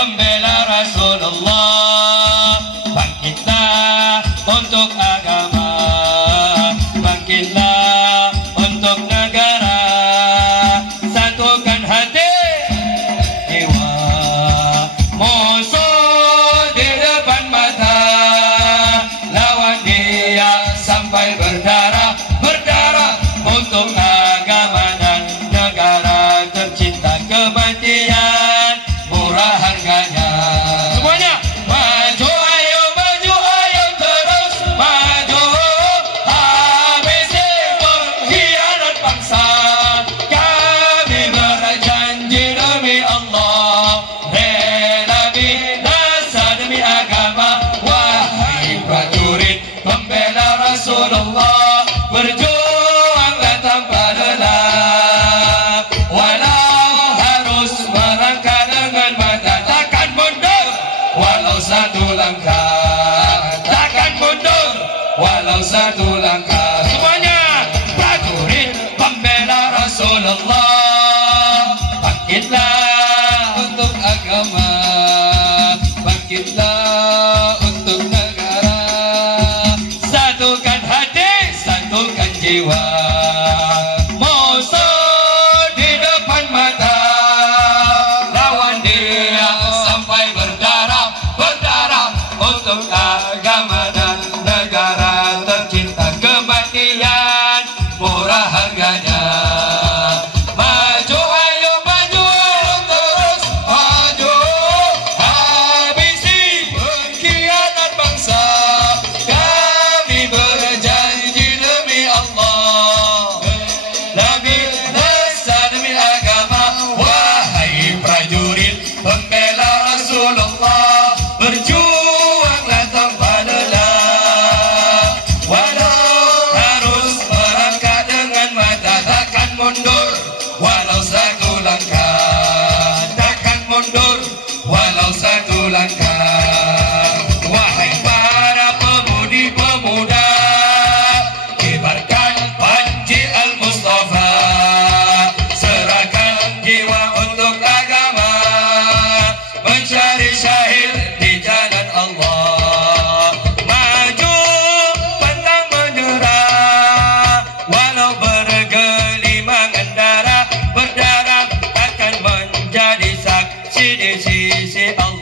pembela Rasulullah. Bangkitlah untuk agama, bangkitlah untuk negara, satukan hati jiwa. Musuh di depan mata, lawan dia sampai berdarah, berdarah untuk agama dan negara tercinta. Kematian murah harganya. Semuanya maju, ayo maju, ayo terus maju. Habisi pengkhianat bangsa. Kami berjanji demi Allah, rela binasa demi agama. Wahai prajurit pembela Rasulullah, berjuanglah tanpa lelah. Walau harus merangkak dengan mata, takkan mundur walau satu langkah, takkan mundur walau satu langkah. Semuanya prajurit pembela Rasulullah, bangkitlah untuk agama, bangkitlah untuk negara, satukan hati, satukan jiwa. Musuh di depan mata, lawan dia sampai berdarah, berdarah untuk agama dan negara tercinta. Kematian murah harganya. Maju, ayo maju, terus maju. Habisi pengkhianat bangsa. Kami berjanji demi Allah, demi desa, demi agama. Wahai prajurit pembela Rasulullah, berjuanglah tanpa lelah. Walau harus merangkak dengan mata, takkan mundur walau satu langkah, takkan mundur walau satu langkah. Wahai para pemudi-pemuda, kibarkan panji Al-Mustafa, serahkan jiwa untuk agama, mencari syahid di jalan Allah. Maju pantang menyerah, walau bergelimangan darah, berdarah akan menjadi saksi di sisi Allah.